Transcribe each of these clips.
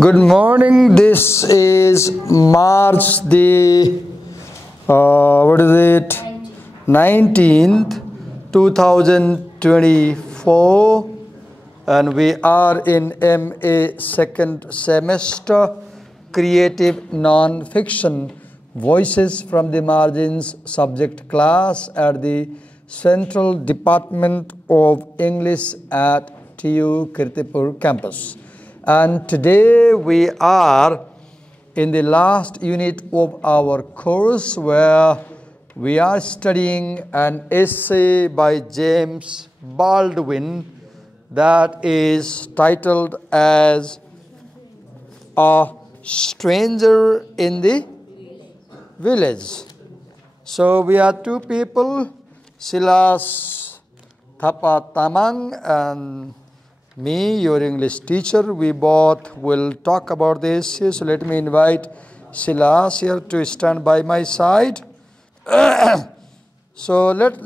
Good morning. This is March the 19th, 2024, and we are in MA second semester, Creative Non-Fiction, Voices from the Margins subject class at the Central Department of English at TU Kirtipur campus. And today we are in the last unit of our course where we are studying an essay by James Baldwin that is titled as A Stranger in the Village. So we are two people, Silas Thapa Tamang and me, your English teacher. We both will talk about this. So let me invite Silas here to stand by my side. So let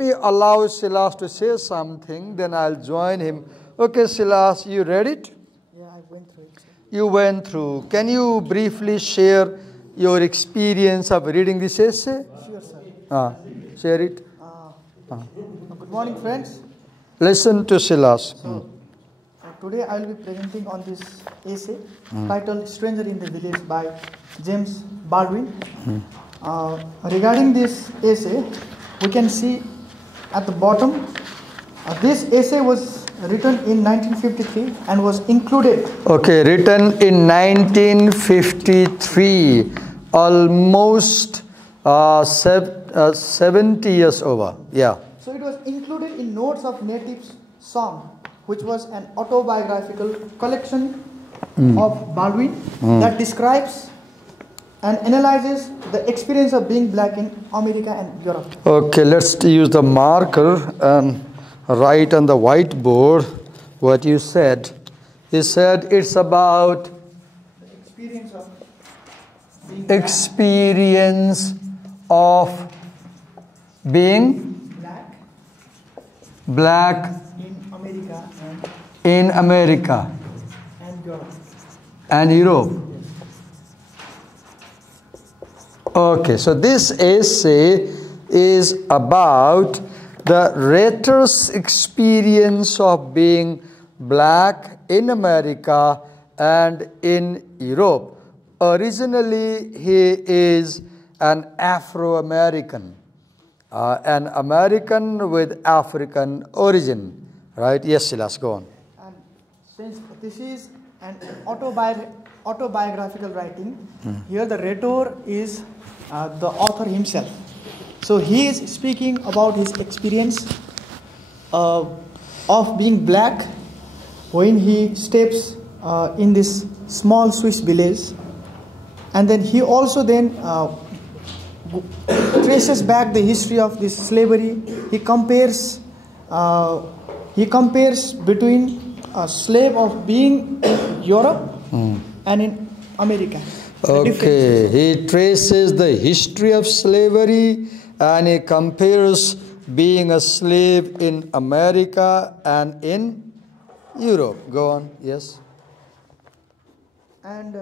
me allow Silas to say something, then I'll join him. Okay, Silas, you read it? Yeah, I went through it. You went through. Can you briefly share your experience of reading this essay? Sure, sir. Share it. Good morning, friends. Listen to Silas. Today I will be presenting on this essay titled Stranger in the Village by James Baldwin. Regarding this essay, we can see at the bottom, this essay was written in 1953 and was included. Okay, written in 1953, almost 70 years over. Yeah. So it was included in Notes of Natives Song, which was an autobiographical collection of Baldwin that describes and analyzes the experience of being black in America and Europe. Okay, let's use the marker and write on the whiteboard what you said. You said it's about The experience of being being black in America and Europe. And Europe. Okay, so this essay is about the writer's experience of being black in America and in Europe. Originally, he is an Afro-American, an American with African origin. Right? Yes, Silas, go on. And since this is an autobiographical writing, here the writer is the author himself. So he is speaking about his experience of being black when he steps in this small Swiss village, and then he also then traces back the history of this slavery. He compares between a slave of being in Europe and in America. Okay, he traces the history of slavery and he compares being a slave in America and in Europe. Go on, yes. And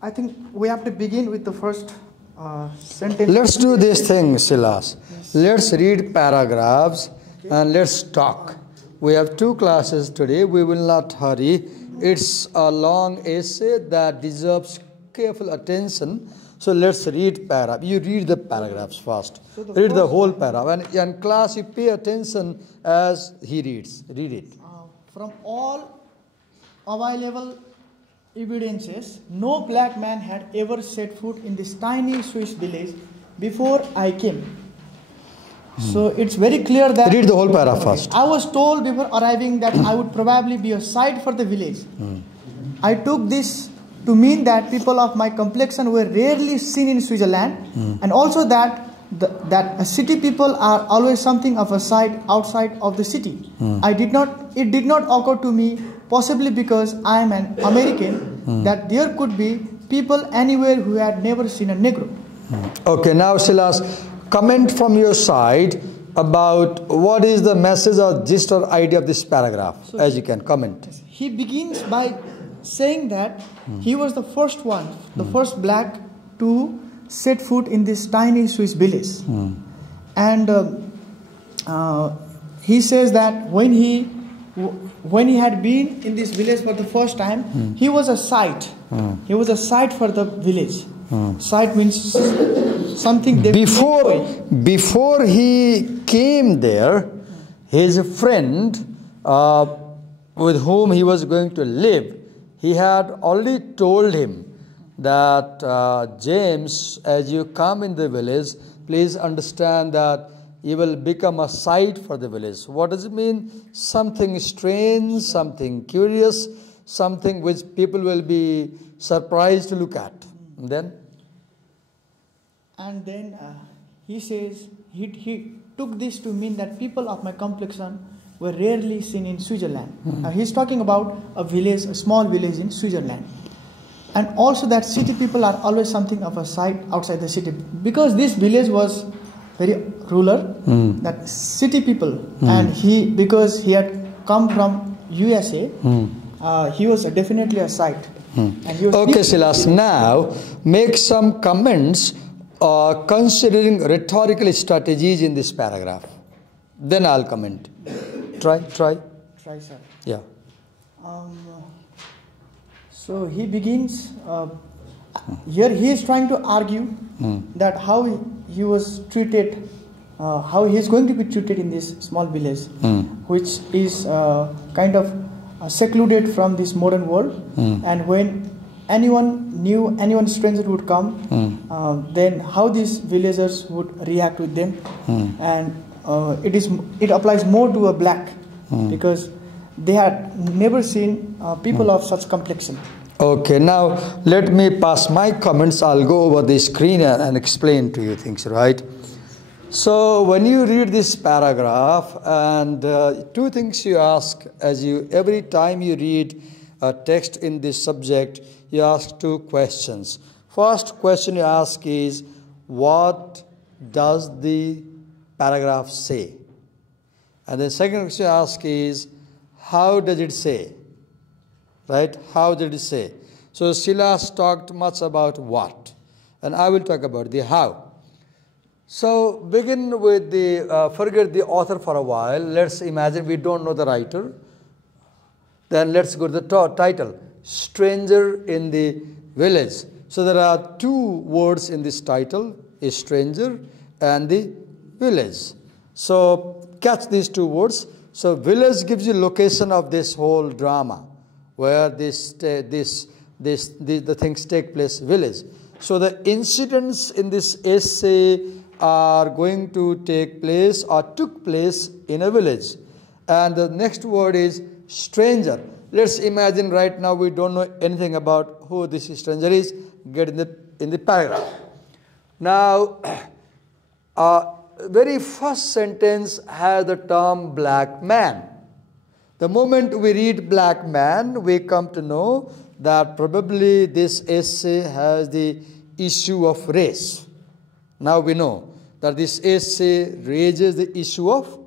I think we have to begin with the first sentence. Let's do this thing, Silas. Yes. Let's read paragraphs and let's talk. We have two classes today. We will not hurry. It's a long essay that deserves careful attention. So let's read paragraph. You read the paragraphs first. So read the whole paragraph. And in class, you pay attention as he reads. Read it. From all available evidences, no black man had ever set foot in this tiny Swiss village before I came. So it's very clear that... Read the whole paragraph first. I was told before arriving that I would probably be a sight for the village. I took this to mean that people of my complexion were rarely seen in Switzerland, and also that city people are always something of a sight outside of the city. It did not occur to me, possibly because I am an American, that there could be people anywhere who had never seen a Negro. Okay, now Silas, comment from your side about what is the message or gist or idea of this paragraph, So- as you can comment. He begins by saying that he was the first one, the first black to set foot in this tiny Swiss village. And he says that when he had been in this village for the first time, he was a sight. He was a sight for the village. Sight means something they Before he came there, his friend with whom he was going to live, he had already told him that James, as you come in the village, please understand that you will become a sight for the village. What does it mean? Something strange, something curious, something which people will be surprised to look at. And then he says he took this to mean that people of my complexion were rarely seen in Switzerland. He's talking about a village, a small village in Switzerland. And also that city people are always something of a sight outside the city. Because this village was very rural, that city people, and because he had come from USA, he was definitely a sight. Okay, Silas, now make some comments considering rhetorical strategies in this paragraph. Then I'll comment. Try, sir. Yeah. So he begins, here he is trying to argue that how he was treated, how he is going to be treated in this small village, which is kind of secluded from this modern world. And when anyone stranger would come, then how these villagers would react with them. And it applies more to a black, because they had never seen people of such complexion. Okay, now let me pass my comments. I'll go over the screen and explain to you things, right? So when you read this paragraph, and two things you ask every time you read a text in this subject, you ask two questions. First question you ask is, what does the paragraph say? And the second question you ask is, how does it say? Right? How did it say? So Silas talked much about what, and I will talk about the how. So begin with forget the author for a while. Let's imagine we don't know the writer. Then let's go to the title, Stranger in the Village. So there are two words in this title, a stranger and the village. So catch these two words. So village gives you location of this whole drama, where the things take place, village. So the incidents in this essay are going to take place or took place in a village. And the next word is stranger. Let's imagine right now we don't know anything about who this stranger is. Get in the paragraph. Now, very first sentence has the term black man. The moment we read black man, we come to know that probably this essay has the issue of race. Now we know that this essay raises the issue of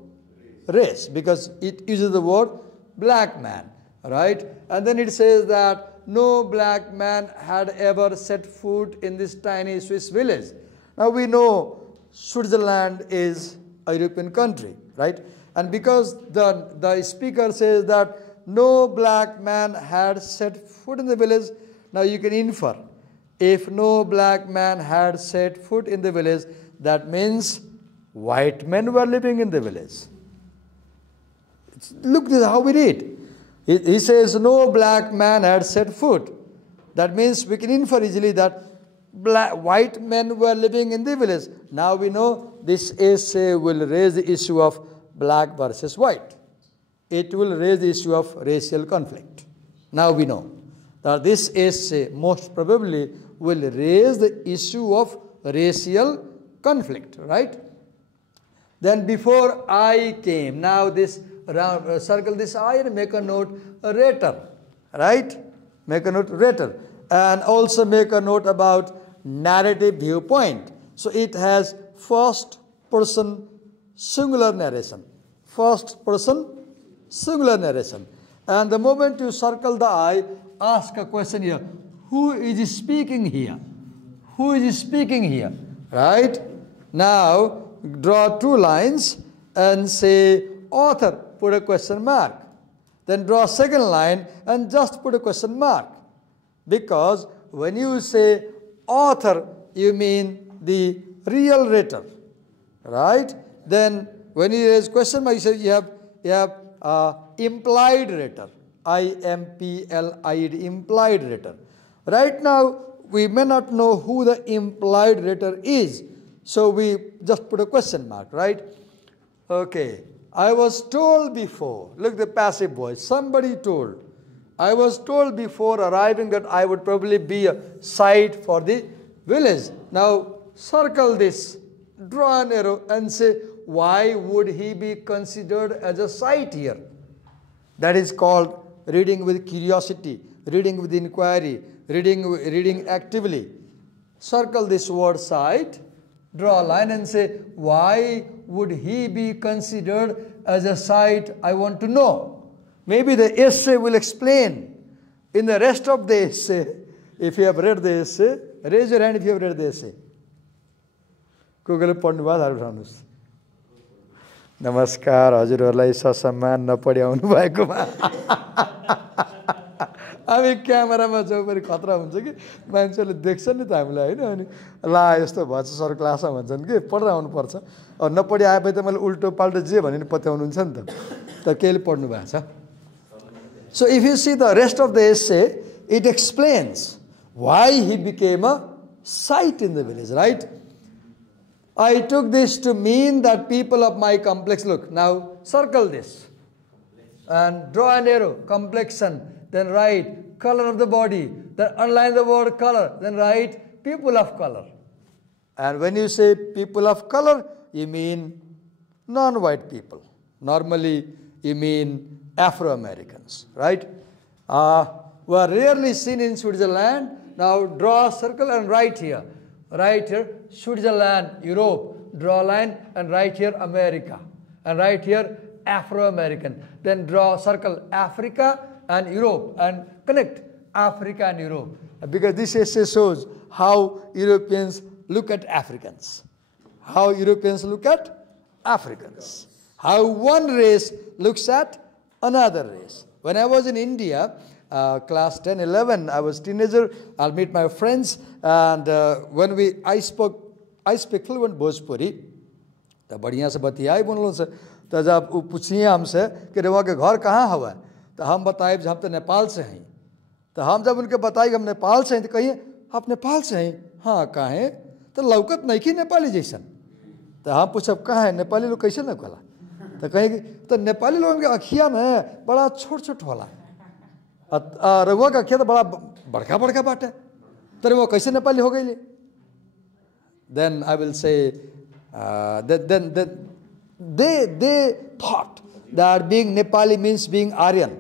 race because it uses the word black man, right? And then it says that no black man had ever set foot in this tiny Swiss village. Now we know Switzerland is a European country, right? And because the speaker says that no black man had set foot in the village, now you can infer, if no black man had set foot in the village, that means white men were living in the village. Look, this is how we read. He says no black man had set foot. That means we can infer easily that white men were living in the village. Now we know this essay will raise the issue of black versus white. It will raise the issue of racial conflict. Now we know that this essay most probably will raise the issue of racial conflict, right? Then before I came, now this circle this I and make a note rater, right? Make a note rater. And also make a note about narrative viewpoint. So it has first person singular narration. First person, singular narration. And the moment you circle the I, ask a question here. Who is speaking here? Who is speaking here? Right? Now, draw two lines and say author, put a question mark. Then draw a second line and just put a question mark. Because when you say author, you mean the real writer. Right? Then when you raise question mark, you say you have implied writer. I-M-P-L-I-D, implied writer. Right now, we may not know who the implied writer is. So we just put a question mark, right? Okay. I was told before, look the passive voice, somebody told. I was told before arriving that I would probably be a site for the village. Now circle this, draw an arrow and say, why would he be considered as a site here? That is called reading with curiosity, reading with inquiry, reading actively. Circle this word site, draw a line and say, why would he be considered as a site? I want to know. Maybe the essay will explain. In the rest of the essay, if you have read the essay, raise your hand if you have read the essay. नमस्कार हजुरहरूलाई ससम्मान नपढ्याउनु भएकोमा हामी क्यामेरामा जो पनि खतरा हुन्छ कि मान्छेले देख्छ नि त हामीलाई हैन अनि ला यस्तो भएछ सर क्लासमा भन्छन् कि पढेर आउनु पर्छ नपढि आएपछि त मैले उल्टो पाल्टो जे भने नि पत्याउनुहुन्छ नि त केले पढ्नु भएको छ So if you see the rest of the essay, it explains why he became a site in the village, right? I took this to mean that people of my complex, look, now circle this and draw an arrow, complexion, then write color of the body, then underline the word color, then write people of color. And when you say people of color, you mean non-white people. Normally, you mean Afro-Americans, right? We are rarely seen in Switzerland. Now draw a circle and write here. Write here, Switzerland, Europe. Draw a line and write here, America. And write here, Afro-American. Then draw a circle, Africa and Europe. And connect Africa and Europe. Because this essay shows how Europeans look at Africans. How Europeans look at Africans. How one race looks at another race. When I was in India, class 10, 11, I was a teenager, I'll meet my friends, and I speak fluent Bhojpuri. तो बढ़िया से बतियाई बोलो से तो जब पूछिए हमसे कि रेवा के घर कहाँ हुआ तो हम बताए हम तो नेपाल से हैं तो हम जब उनके बताए हम नेपाल से हैं तो कहिए आप नेपाल से हैं हाँ कहाँ हैं तो लौकत नहीं की नेपाली जैसन तो हम पूछब कहाँ है नेपाली लोग कैसे न कहला तो कहेंगे तो नेपाली लोगों के अखिया में बड़ा छोट छोट होला रघुआ का अखिया तो बड़ा बड़का बड़का बात है तो रघुआ कैसे नेपाली हो गई then I will say then they thought that being Nepali means being Aryan,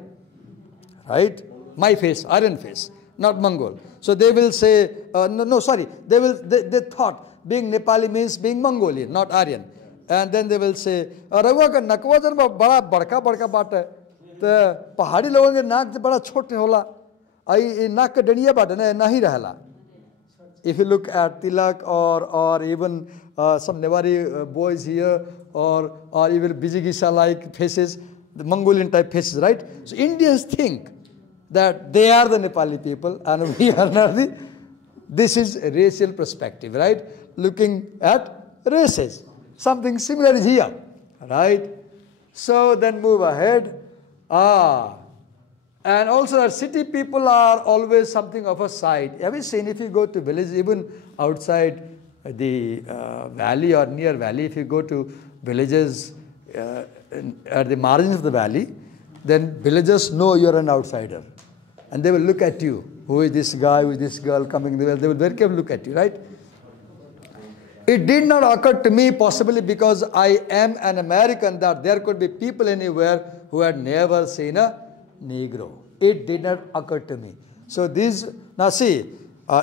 right? My face, Aryan face, not Mongol. So they will say they thought being Nepali means being Mongolian, not Aryan. And then they will say रघुआ का नकवा जन बड़ा बड़का बड़का बात है तो पहाड़ी लोगों के नाक बड़ा छोटे होला आई नाक के डंडिया बात है नहीं रहला. If you look at Tilak or even some Newari boys here or even Bijigisa like faces, the Mongolian type faces, right? So Indians think that they are the Nepali people and we are not the. This is a racial perspective, right? Looking at races. Something similar is here, right? So then move ahead. And also our city people are always something of a sight. Have you seen if you go to village, even outside the valley or near valley, if you go to villages at the margins of the valley, then villagers know you're an outsider. And they will look at you. Who is this guy, who is this girl coming? They will very carefully look at you, right? It did not occur to me, possibly because I am an American, that there could be people anywhere who had never seen a Negro. It did not occur to me. So now see,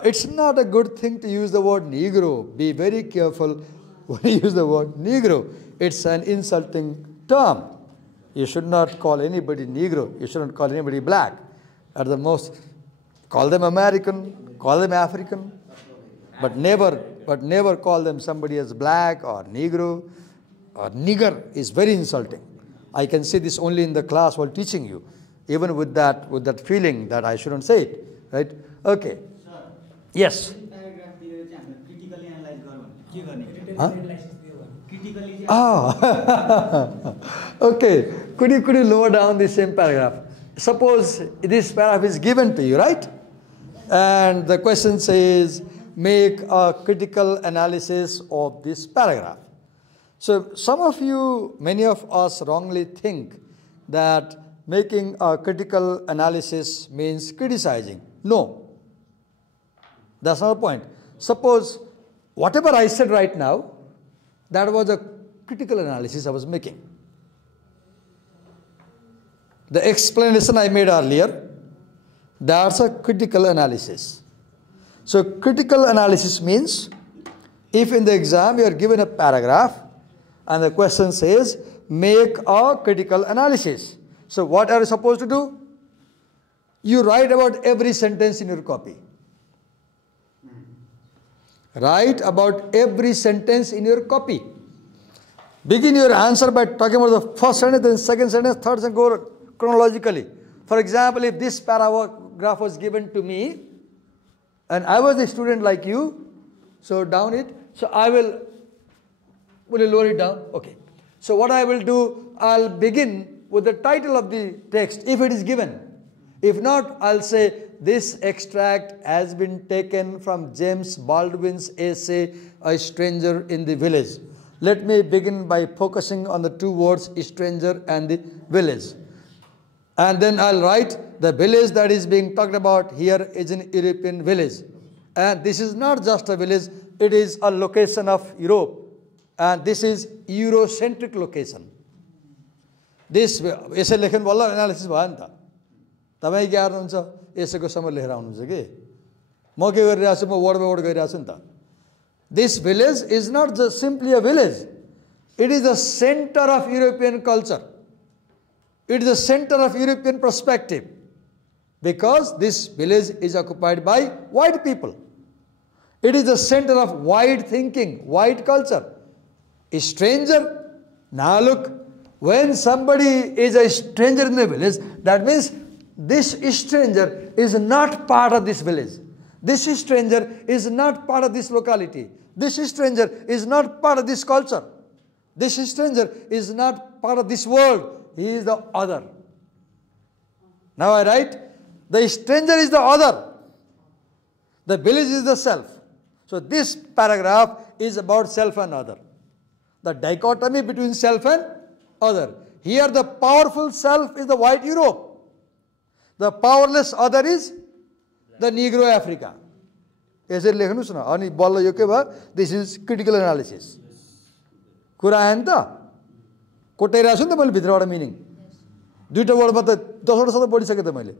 it's not a good thing to use the word Negro. Be very careful when you use the word Negro. It's an insulting term. You should not call anybody Negro. You shouldn't call anybody black. At the most, call them American, call them African, but never call them somebody as black or Negro or nigger is very insulting. I can say this only in the class while teaching you, even with that feeling that I shouldn't say it, right? Okay. Sir, yes. critically analyze government. Huh? Critically. Okay. Could you lower down the same paragraph? Suppose this paragraph is given to you, right? And the question says, make a critical analysis of this paragraph. So some of you, many of us wrongly think that making a critical analysis means criticizing. No. That's not the point. Suppose whatever I said right now, that was a critical analysis I was making. The explanation I made earlier, that's a critical analysis. So critical analysis means, if in the exam you are given a paragraph and the question says, make a critical analysis. So what are you supposed to do? You write about every sentence in your copy. Write about every sentence in your copy. Begin your answer by talking about the first sentence, then second sentence, third sentence, go chronologically. For example, if this paragraph was given to me, and I was a student like you, so down it, so I will you lower it down? Okay. So what I will do, I'll begin with the title of the text, if it is given. If not, I'll say, this extract has been taken from James Baldwin's essay, A Stranger in the Village. Let me begin by focusing on the two words, stranger and the village. And then I'll write, the village that is being talked about here is an European village. And this is not just a village, it is a location of Europe. And this is Eurocentric location. This, यसै लेख्नु बल्ल analysis भयो नि त तपाईँ के गर्नुहुन्छ यसैको समय लेखेर आउनुहुन्छ कि म के गरिरहेको छु म वर्ड बाइ वर्ड गरिरहेको छु नि त This village is not just simply a village, it is the center of European culture, it is the center of European perspective, because this village is occupied by white people. It is the center of white thinking, white culture. A stranger, now look, when somebody is a stranger in the village, that means this stranger is not part of this village. This stranger is not part of this locality. This stranger is not part of this culture. This stranger is not part of this world. He is the other. Now I write, the stranger is the other. The village is the self. So this paragraph is about self and other. The dichotomy between self and other. Here the powerful self is the white Europe. The powerless other is the Negro Africa. यसरी लेख्नुस् न अनि बल्ल यो के भयो this is critical analysis कुरा आयो नि त कोटाइरहेको छु नि त मैले भित्रबाट मिनिङ दुईटा वर्डमा त 10वटा शब्द पढिसकेँ त मैले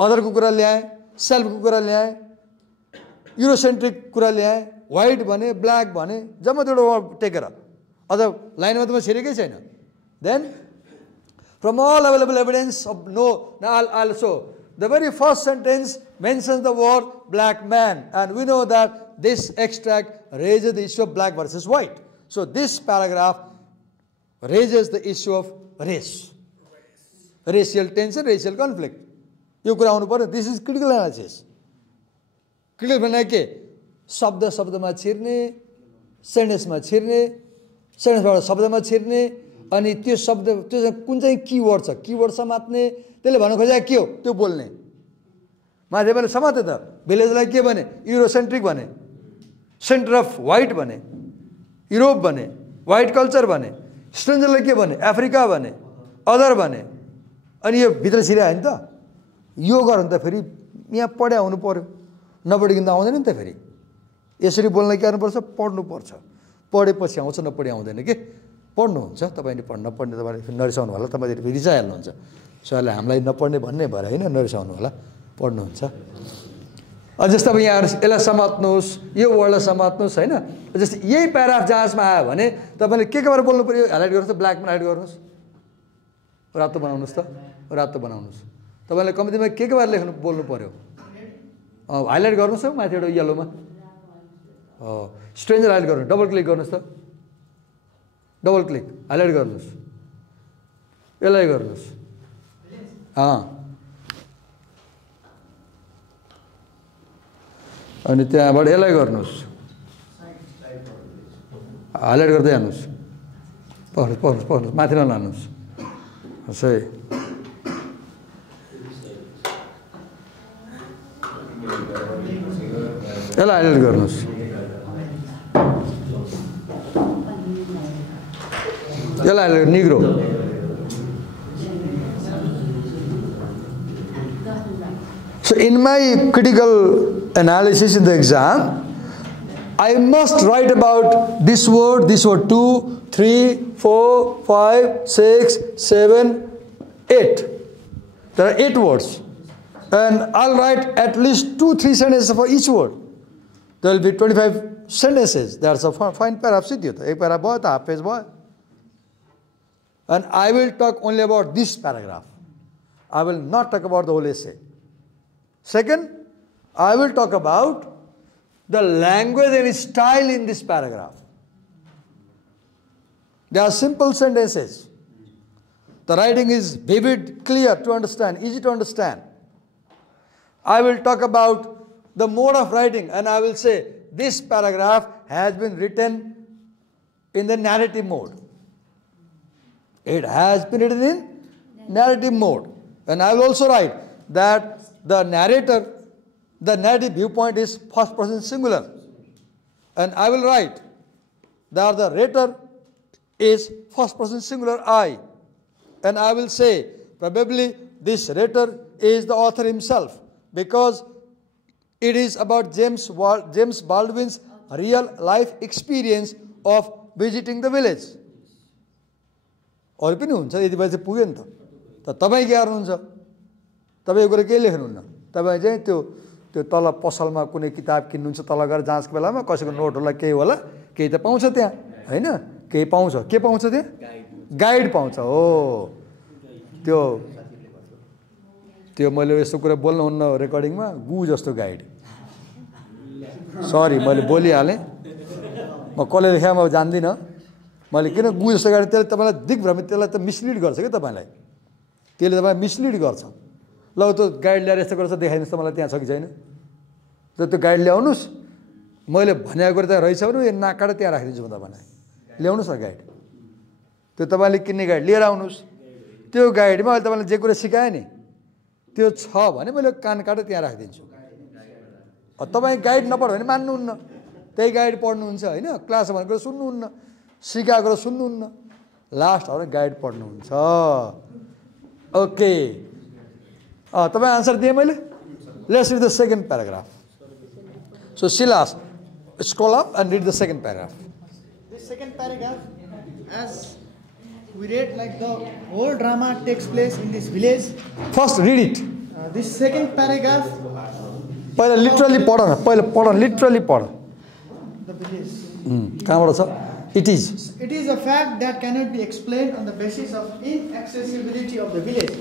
अदरको कुरा ल्याएँ सेल्फको कुरा ल्याएँ युरोसेन्ट्रिक कुरा ल्याएँ व्हाइट भने ब्ल्याक भने जम्मा दुईटा वर्ड टेकेर अझ लाइनमा त म छिरेकै छैन then from all available evidence of no, now I'll show. The very first sentence mentions the word black man, and we know that this extract raises the issue of black versus white. So this paragraph raises the issue of race, racial tension, racial conflict. यो कुरा आउनु पर्यो. This is critical analysis. Critical भने के शब्द शब्दमा छिर्ने, सेन्टेन्समा छिर्ने, सेन्टेन्सबाट शब्दमा छिर्ने, अनि त्यो शब्द त्यो कुन चाहिँ कीवर्ड छ कीवर्ड समात्ने त्यसले भन्नु खोजेको के हो त्यो बोल्ने माध्यमले समाते त भिलेजलाई के भने युरोसेन्ट्रिक भने सेन्टर अफ व्हाइट भने युरोप भने व्हाइट कल्चर भने स्ट्रेन्जरलाई के भने अफ्रिका भने अदर भने अनि यो भित्र छिरायो नि त यो गर्नु त फेरि यहाँ पढ्या हुनु पर्यो नपढिकन त आउँदैन नि त फेरि यसरी बोल्न के गर्नुपर्छ पढ्नु पर्छ पढेपछि आउँछ नपढे आउँदैन के पढ्नुहुन्छ तपाईले नपढ्ने तपाईले नरिसाउनु होला तपाईले रिसाइहाल्नुहुन्छ सरले हामीलाई नपढ्ने भन्ने भएर हैन नरिसाउनु होला पढ्नुहुन्छ जस्तो अब यहाँ यसलाई समात्नुहोस्, यो वर्डलाई समात्नुहोस् हैन। जस्तै यही प्याराग्राफ जाँचमा आयो भने तपाईले के भएर बोल्नु पर्यो, हाइलाइट गर्नुहोस्, ब्ल्याकमा हाइलाइट गर्नुहोस्, रातो बनाउनुहोस् त, रातो बनाउनुहोस्। तपाईले कम्तीमा के भएर लेख्नु बोल्नु पर्यो, हाइलाइट गर्नुहोस् त माथि एउटा येलोमा, स्ट्रेन्जर हाइलाइट गर्नु, डबल क्लिक गर्नुहोस् त, डबल क्लिक हाइलाइट गर्नुहोस्, यसलाई गर्नुहोस्, अनि त्यहाँबाट यसलाई गर्नुहोस्, हाइलाइट गर्दै जानुहोस्, पढ्नुहोस् पढ्नुहोस् पढ्नुहोस्, माथि नलानुहोस्, सही। यसलाई हाइलाइट गर्नुहोस्, यसलाई highlight Negro, so in my critical analysis in the exam, I must write about this word 2, 3, 4, 5, 6, 7, 8. There are 8 words. And I'll write at least 2-3 sentences for each word. There will be 25 sentences. That's a fine paragraph. One paragraph, half page. And I will talk only about this paragraph. I will not talk about the whole essay. Second, I will talk about the language and style in this paragraph. They are simple sentences. The writing is vivid, clear to understand, easy to understand. I will talk about the mode of writing, and I will say this paragraph has been written in the narrative mode. It has been written in narrative mode. And I will also write that the narrative viewpoint is first person singular. And I will write that the writer is first person singular I. And I will say probably this writer is the author himself, because it is about James Baldwin's real life experience of visiting the village. अरु पनि हुन्छ, यति बेला चाहिँ पुग्यो नि त। तपाईँ के गर्नुहुन्छ, तपाईँ यो कुरा केही लेख्नुहुन्न, तपाईँ चाहिँ त्यो तल पसलमा कुनै किताब किन्नुहुन्छ, तल गएर जाँचको बेलामा कसैको नोट होला केही होला, केही त पाउँछ त्यहाँ हैन, केही पाउँछ, के पाउँछ त्यहाँ, गाइड पाउँछ। हो त्यो मैले यस्तो कुरा बोल्नुहुन्न रेकर्डिङमा, गु जस्तो गाइड, सरी मैले बोलिहालेँ, म कसले लेख्या म जान्दिनँ, मैले किन गु जस्तो गाइड, त्यसले तपाईँलाई दिग्भ्रमित, त्यसलाई त मिसलिड गर्छ क्या तपाईँलाई, त्यसले तपाईँलाई मिसलिड गर्छ। ल त्यो गाइड ल्याएर यस्तो गर्छ देखाइदिनुहोस् त मलाई त्यहाँ छ कि छैन, त्यो गाइड ल्याउनुहोस्, मैले भनेको कुरा त्यहाँ रहेछ भने यो नाकाबाट त्यहाँ राखिदिन्छु म तपाईँलाई, ल्याउनुहोस् न गाइड, त्यो तपाईँले किन्ने गाइड लिएर आउनुहोस्। त्यो गाइडमा अहिले तपाईँलाई जे कुरा सिकाएँ नि त्यो छ भने मैले कान काटेर त्यहाँ राखिदिन्छु। तपाईँ गाइड नपढ्यो भने मान्नुहुन्न, त्यही गाइड पढ्नुहुन्छ होइन, क्लास भनेको सुन्नुहुन्न, सिकाएको सुन्नुहुन्न, लास्ट आएर गाइड पढ्नुहुन्छ। ओके, तपाईँ आन्सर दिएँ मैले। Let's read the second paragraph. So Silas, scroll up and read the second paragraph. This second paragraph, as we read, like the whole drama takes place in this village. First read it. This second paragraph. पहिला literally पढ न, पहिला पढ, literally पढ। The village. कहाँबाट छ? It is. It is a fact that cannot be explained on the basis of inaccessibility of the village.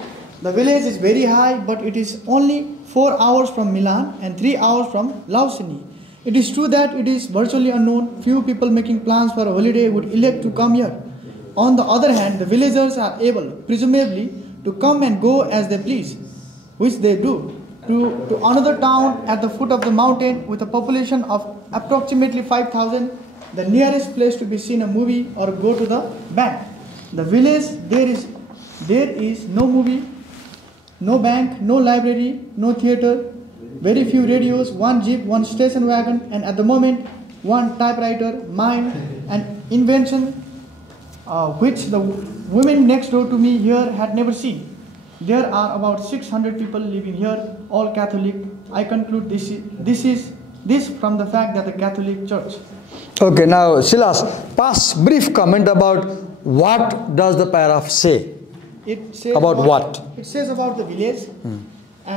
The village is very high, but it is only 4 hours from Milan and 3 hours from Lausanne. It is true that it is virtually unknown. Few people making plans for a holiday would elect to come here. On the other hand, the villagers are able, presumably, to come and go as they please, which they do, to another town at the foot of the mountain with a population of approximately 5,000, the nearest place to be seen a movie or go to the bank. The village, there is no movie, no bank, no library, no theater, very few radios, 1 jeep, 1 station wagon, and at the moment 1 typewriter, mine, an invention which the women next door to me here had never seen. There are about 600 people living here, all Catholic. I conclude this from the fact that the Catholic Church. Okay, now Silas, pass brief comment about what does the paragraph say. It says about what? It says about the village,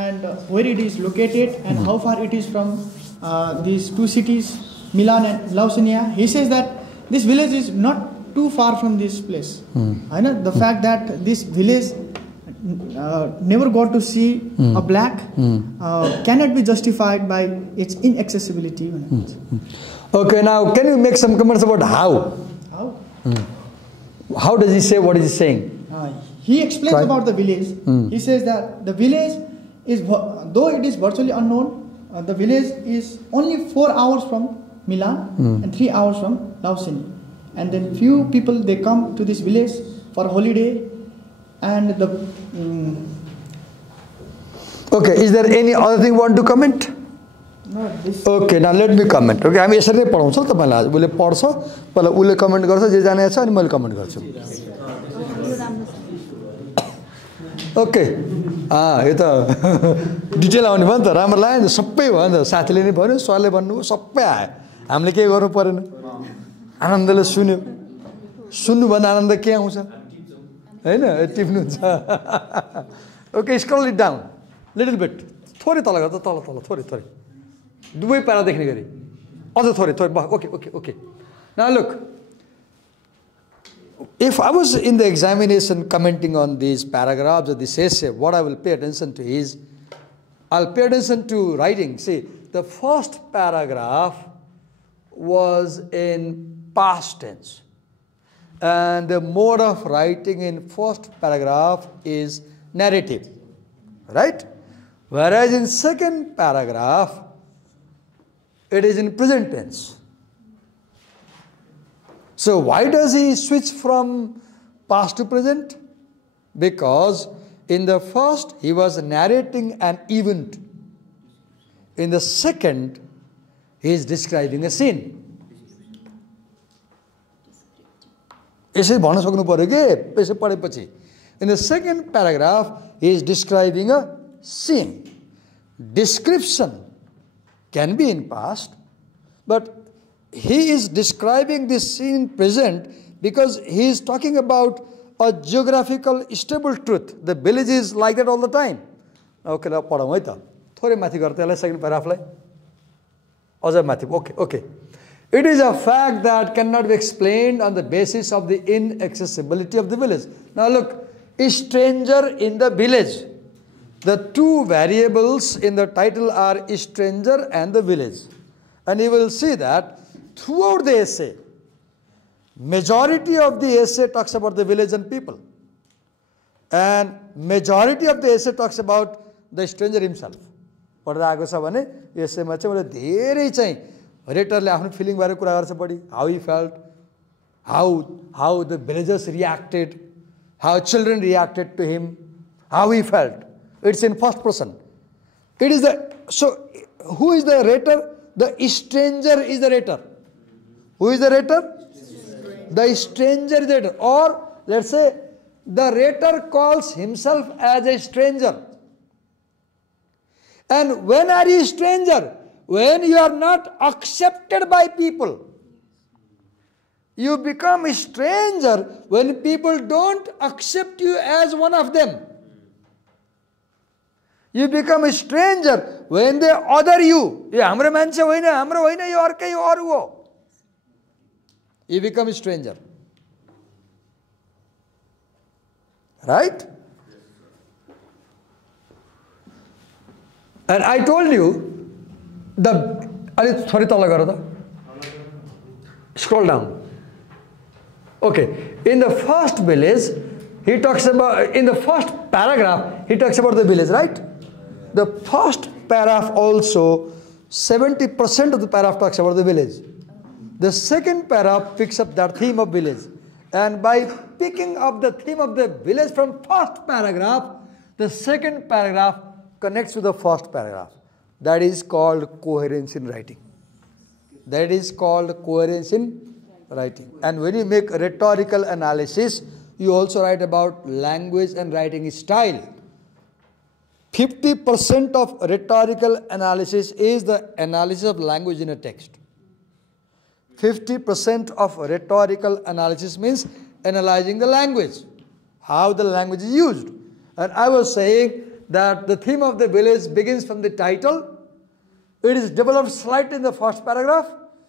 and where it is located and how far it is from these two cities, Milan and Lausinia. He says that this village is not too far from this place. I know the fact that this village never got to see a black cannot be justified by its inaccessibility. Okay, now can you make some comments about how? How? How does he say what is he saying? He explains about the village. He says that the village is, though it is virtually unknown, the village is only 4 hours from Milan and 3 hours from Lausinia. And then few people, they come to this village for holiday, and the okay, is there any other thing you want to comment? no, this Okay, now let me comment. Okay, हामी यसरी पढाउँछ तपाईलाई उले पढ्छ पहिला उले comment गर्छ जे जाने छ अनि मैले कमेन्ट गर्छु. ओके यो त डिटेल आउने भयो नि त राम्रो लाग्यो नि सबै भयो नि त साथीले नि भन्यो सरले भन्नुभयो सबै आयो हामीले के गर्नु परेन आनन्दले सुन्यो सुन्नु भन्दा आनन्द के आउँछ हैन टिप्नुहुन्छ okay scroll it down little bit थोरै तल गर्दा तल तल थोरै थोरै दुवै प्यारा देख्ने गरी अझ थोरै थोरै okay okay okay now look if I was in the examination commenting on these paragraphs of this essay, what I will pay attention to is, I'll pay attention to writing. See, the first paragraph was in past tense. And the mode of writing in first paragraph is narrative. Right? Whereas in second paragraph, it is in present tense. So why does he switch from past to present? Because in the first he was narrating an event. In the second he is describing a scene. In the second paragraph he is describing a scene. Description can be in past, but he is describing this scene in present because he is talking about a geographical stable truth. The village is like that all the time. Okay, now पढौँ है त थोरै माथि गर्दै यसलाई second प्याराग्राफलाई अझ माथि okay. It is a fact that cannot be explained on the basis of the inaccessibility of the village. Now look, a stranger in the village. The two variables in the title are stranger and the village. And you will see that throughout the essay, majority of the essay talks about the village and people. And majority of the essay talks about the stranger himself. पढ्दा आएको छ भने यसैमा चाहिँ मैले धेरै चाहिँ रेटरले आफ्नो फिलिङ बारे कुरा गर्छ बढी how he felt, how the villagers reacted, how children reacted to him, how he felt. It's in first person. It is so who is the rater? The stranger is the rater. Who is the rater? The stranger is the rater. Or let's say the rater calls himself as a stranger. And when are you a stranger? When you are not accepted by people. You become a stranger when people don't accept you as one of them. You become a stranger when they other you. You become a stranger. Right? And I told you, scroll down. Okay, in the first village, he talks about, in the first paragraph, he talks about the village, right? The first paragraph also, 70% of the paragraph talks about the village. The second paragraph picks up that theme of village. And by picking up the theme of the village from first paragraph, the second paragraph connects to the first paragraph. That is called coherence in writing. That is called coherence in writing. And when you make rhetorical analysis, you also write about language and writing style. 50% of rhetorical analysis is the analysis of language in a text. 50% of rhetorical analysis means analyzing the language, how the language is used. And I was saying that the theme of the village begins from the title. It is developed slightly in the first paragraph.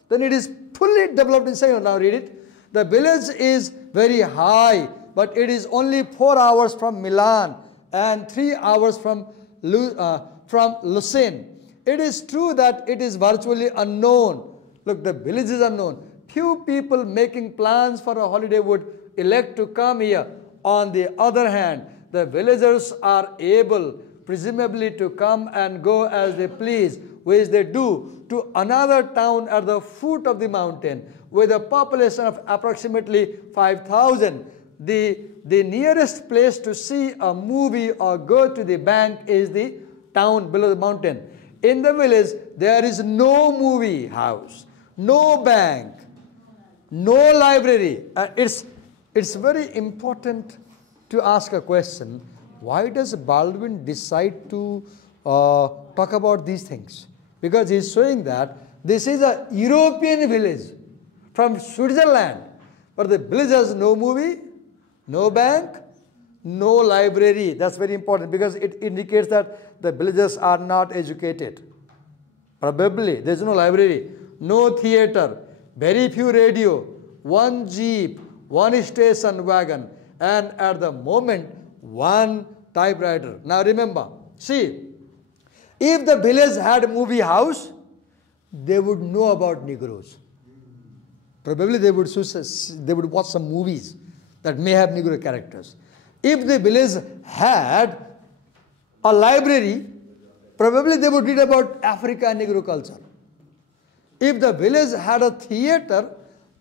Then it is fully developed in second. Now read it. The village is very high, but it is only 4 hours from Milan and 3 hours from Lucerne. It is true that it is virtually unknown. Look, the village is unknown. Few people making plans for a holiday would elect to come here. On the other hand, the villagers are able, presumably, to come and go as they please, which they do, to another town at the foot of the mountain with a population of approximately 5,000. The nearest place to see a movie or go to the bank is the town below the mountain. In the village, there is no movie house, no bank, no library. It's very important to ask a question. Why does Baldwin decide to talk about these things? Because he's showing that this is a European village from Switzerland, but the village has no movie, no bank, no library. That's very important because it indicates that the villagers are not educated. Probably there's no library, no theater, very few radio, one jeep, one station wagon, and at the moment, one typewriter. Now remember, see, if the village had a movie house, they would know about Negroes. Probably they would watch some movies that may have Negro characters. If the village had a library, probably they would read about Africa and Negro culture. If the village had a theater,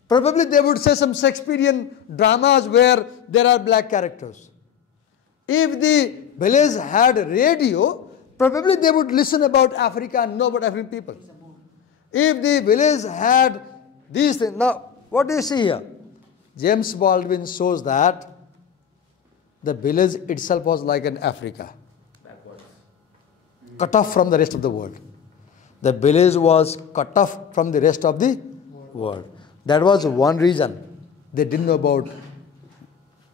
probably they would say some Shakespearean dramas where there are black characters. If the village had radio, probably they would listen about Africa and know about African people. If the village had these things. Now, what do you see here? James Baldwin shows that the village itself was like an Africa, cut off from the rest of the world. The village was cut off from the rest of the world. That was one reason they didn't know about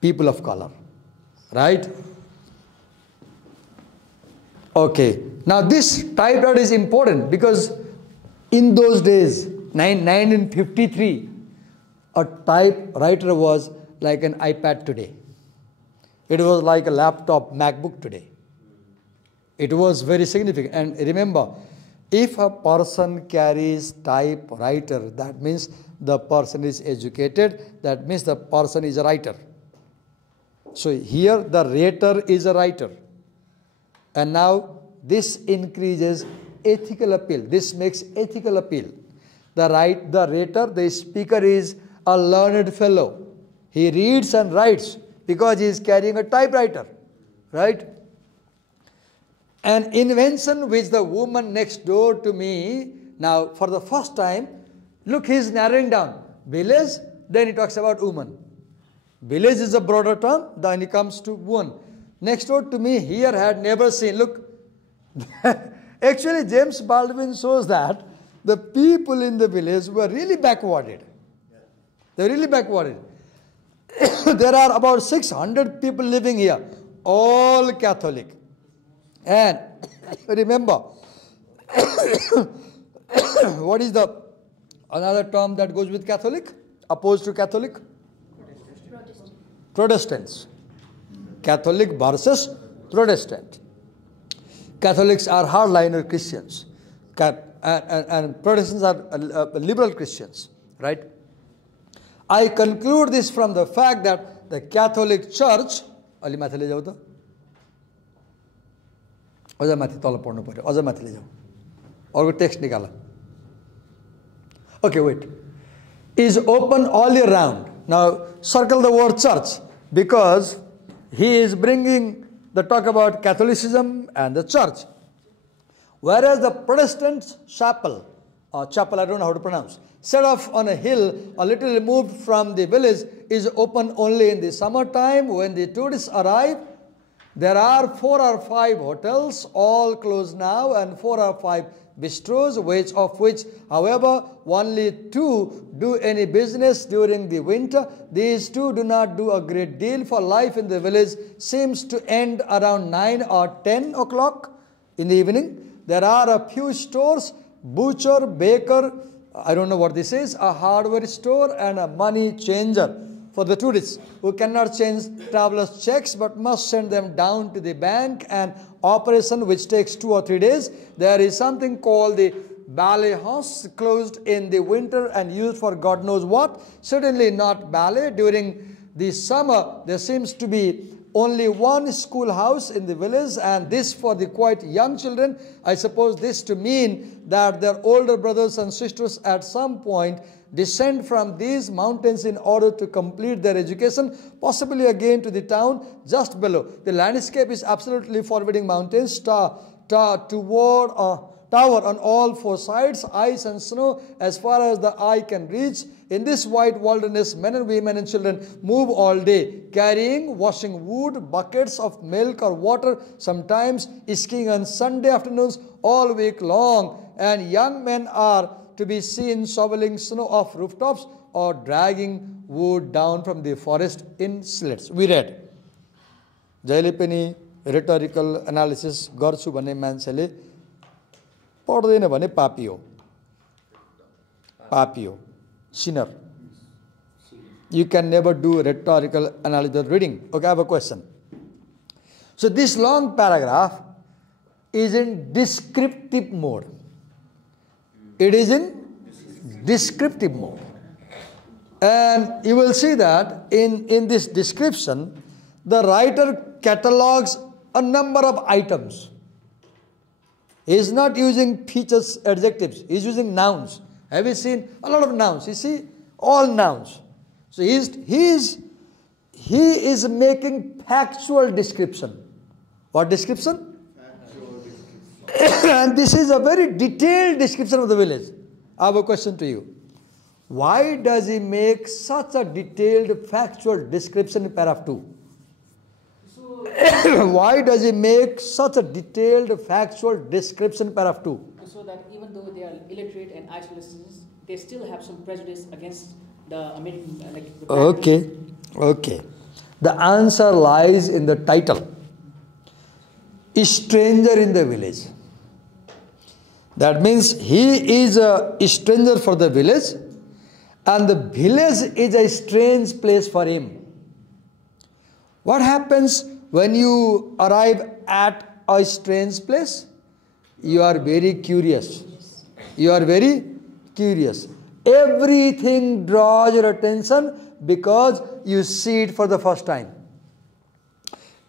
people of color. Right? Okay. Now this typewriter is important because in those days, 1953, a typewriter was like an iPad today. It was like a laptop, MacBook today. It was very significant. And remember, if a person carries typewriter, that means the person is educated. That means the person is a writer. So here the writer is a writer. And now this increases ethical appeal. This makes ethical appeal. The writer, the speaker is a learned fellow. He reads and writes because he is carrying a typewriter. Right? An invention which the woman next door to me, now for the first time, look, he is narrowing down. Village, then he talks about woman. Village is a broader term, then he comes to woman. Next door to me here had never seen. Look, actually James Baldwin shows that the people in the village were really backwarded. They were really backwarded. There are about 600 people living here, all Catholic. And remember, what is the another term that goes with Catholic? Opposed to Catholic? Protestants. Catholic versus Protestant. Catholics are hardliner Christians. And Protestants are liberal Christians. Right? I conclude this from the fact that the Catholic Church... अझ माथि तल पढ्नु पर्यो अझ माथि ले जाऊ अर्को टेक्स्ट निकाल okay wait is open all year round. Now circle the word church because he is bringing the talk about Catholicism and the church, whereas the Protestant chapel or chapel, I don't know how to pronounce, set off on a hill a little removed from the village, is open only in the summertime when the tourists arrive. There are 4 or 5 hotels, all closed now, and 4 or 5 bestows, of which, however, only 2 do any business during the winter. These 2 do not do a great deal, for life in the village seems to end around 9 or 10 o'clock in the evening. There are a few stores, butcher, baker, I don't know what this is, a hardware store and a money changer for the tourists who cannot change travelers' checks but must send them down to the bank, an operation which takes 2 or 3 days. There is something called the ballet house, closed in the winter and used for God knows what. Certainly not ballet. During the summer, there seems to be only one schoolhouse in the village, and this for the quite young children. I suppose this to mean that their older brothers and sisters at some point descend from these mountains in order to complete their education, possibly again to the town just below. The landscape is absolutely forbidding: mountains tower on all 4 sides, ice and snow as far as the eye can reach. In this white wilderness, men and women and children move all day, carrying, washing wood, buckets of milk or water, sometimes skiing on Sunday afternoons all week long, and young men are to be seen shoveling snow off rooftops or dragging wood down from the forest in sleds. We read, जहिले पनि rhetorical analysis गर्छु भन्ने मान्छेले पढ्दैन भने पापी हो, sinner. You can never do rhetorical analysis reading. Okay, I have a question. So this long paragraph is in descriptive mode. It is in descriptive mode. And you will see that in this description, the writer catalogues a number of items. He is not using features, adjectives. He is using nouns. Have you seen a lot of nouns? You see, all nouns. So he is making factual description. What description? Factual description. And this is a very detailed description of the village. I have a question to you. Why does he make such a detailed factual description in paragraph 2? Why does he make such a detailed factual description in paragraph 2? So that even though they are illiterate and isolationists, they still have some prejudice against the American. Okay. The answer lies in the title. A stranger in the village. That means he is a stranger for the village, and the village is a strange place for him. What happens when you arrive at a strange place? You are very curious. Everything draws your attention because you see it for the first time.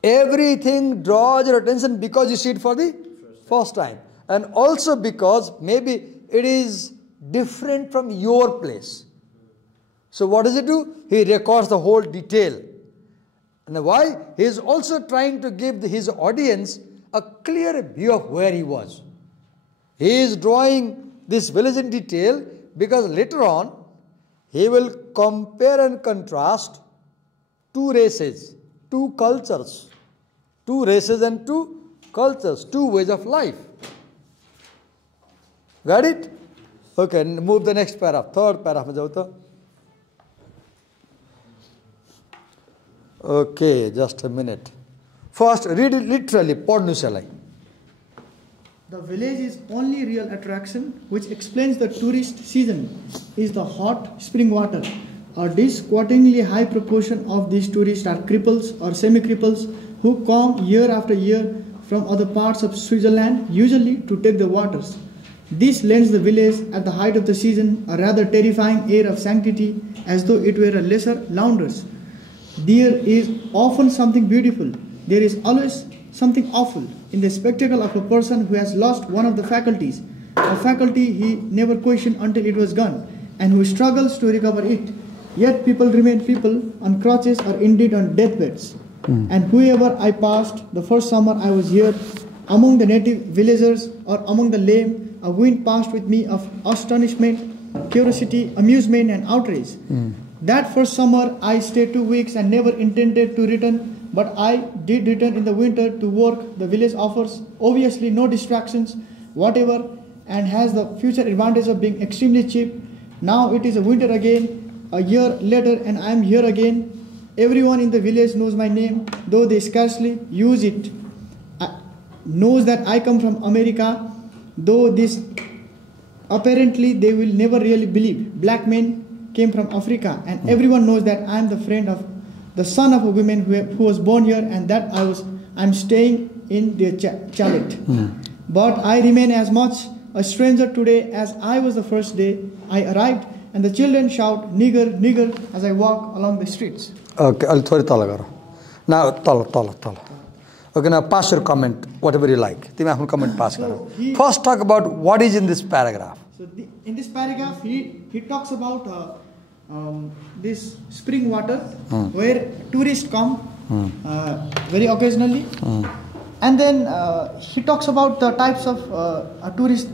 Everything draws your attention because you see it for the first time. And also because maybe it is different from your place. So what does he do? He records the whole detail. And why? He is also trying to give his audience a clear view of where he was. He is drawing this village in detail because later on he will compare and contrast 2 races, 2 cultures. 2 races and 2 cultures, 2 ways of life. Got it? Okay, move the next paragraph. 3rd paragraph. Okay, just a minute. First, read it literally. The village is only real attraction which explains the tourist season is the hot spring water. A disquietingly high proportion of these tourists are cripples or semi-cripples who come year after year from other parts of Switzerland, usually to take the waters. This lends the village at the height of the season a rather terrifying air of sanctity, as though it were a lesser Lounders. There is often something beautiful. There is always something awful in the spectacle of a person who has lost one of the faculties, a faculty he never questioned until it was gone, and who struggles to recover it. Yet people remain people on crutches or indeed on deathbeds. And whoever I passed the first summer I was here, among the native villagers or among the lame, a wind passed with me of astonishment, curiosity, amusement and outrage. That first summer I stayed 2 weeks and never intended to return, but I did return in the winter to work the village offers, obviously no distractions whatever, and has the future advantage of being extremely cheap. Now it is a winter again, a year later, and I am here again. Everyone in the village knows my name, though they scarcely use it. Knows that I come from America, though this apparently they will never really believe. Black men came from Africa, and everyone knows that I am the friend of the son of a woman who was born here, and that I'm staying in their chalet. But I remain as much a stranger today as I was the first day I arrived, and the children shout nigger, nigger as I walk along the streets. Okay, I'll throw it all. Now, tala. Okay, now pass your comment, whatever you like. Comment pass. First, talk about what is in this paragraph. So, in this paragraph, he talks about this spring water where tourists come very occasionally. And then he talks about the types of tourists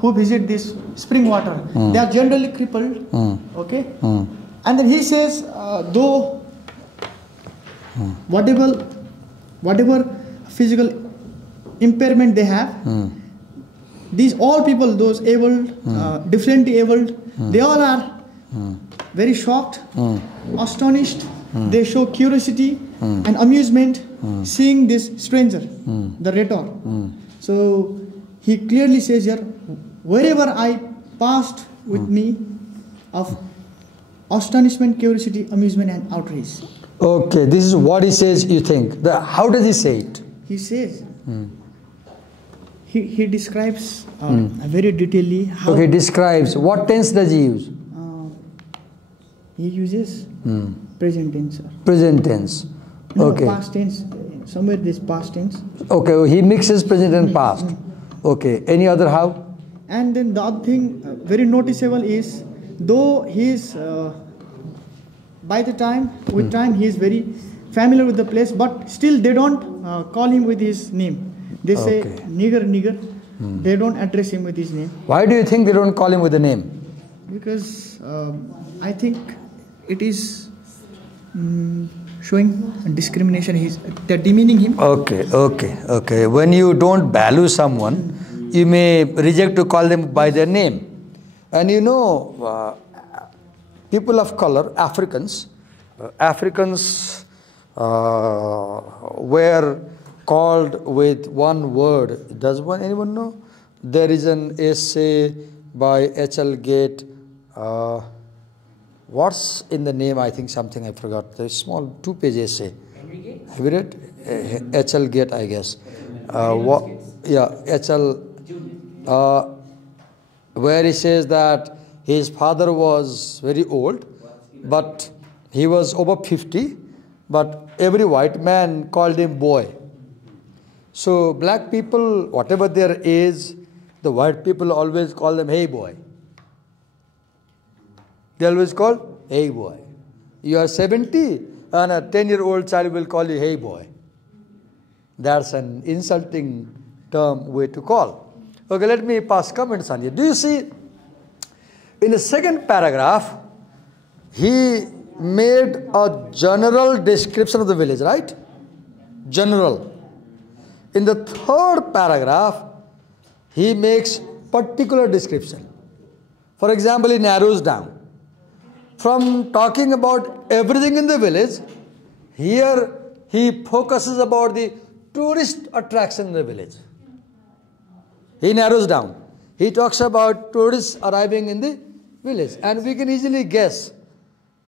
who visit this spring water. They are generally crippled. Okay. And then he says, though whatever physical impairment they have, these all people, those abled, differently abled, they all are very shocked, astonished. They show curiosity and amusement seeing this stranger, the rhetor. So he clearly says here, wherever I passed with me of astonishment, curiosity, amusement and outrage. Okay, this is what he says, you think. How does he say it? He says, he describes very detailedly how... Okay, he describes. What tense does he use? He uses present tense, sir. Present tense. No, Okay. past tense. Somewhere this past tense. Okay, he mixes present and past. Okay, any other how? And then the other thing very noticeable is, though he is with time he is very familiar with the place, but still they don't call him with his name. They say nigger, nigger. They don't address him with his name. Why do you think they don't call him with a name? Because I think it is showing discrimination. They're demeaning him. Okay. When you don't value someone, you may reject to call them by their name. And you know, people of color, Africans were called with one word. Does anyone know? There is an essay by H.L. Gate. What's in the name? I think something I forgot. The small 2-page essay. Have you read? H.L. Gate, I guess. H.L. Where he says that his father was very old, but he was over 50, but every white man called him boy. So black people, whatever their age, the white people always call them, hey boy. They always call, hey boy. You are 70 and a 10-year-old child will call you, hey boy. That's an insulting term way to call. Okay, let me pass comments on you. Do you see, in the second paragraph, he made a general description of the village, right? General. In the third paragraph, he makes particular description. For example, he narrows down. From talking about everything in the village, here he focuses about the tourist attraction in the village. He narrows down. He talks about tourists arriving in the village. And we can easily guess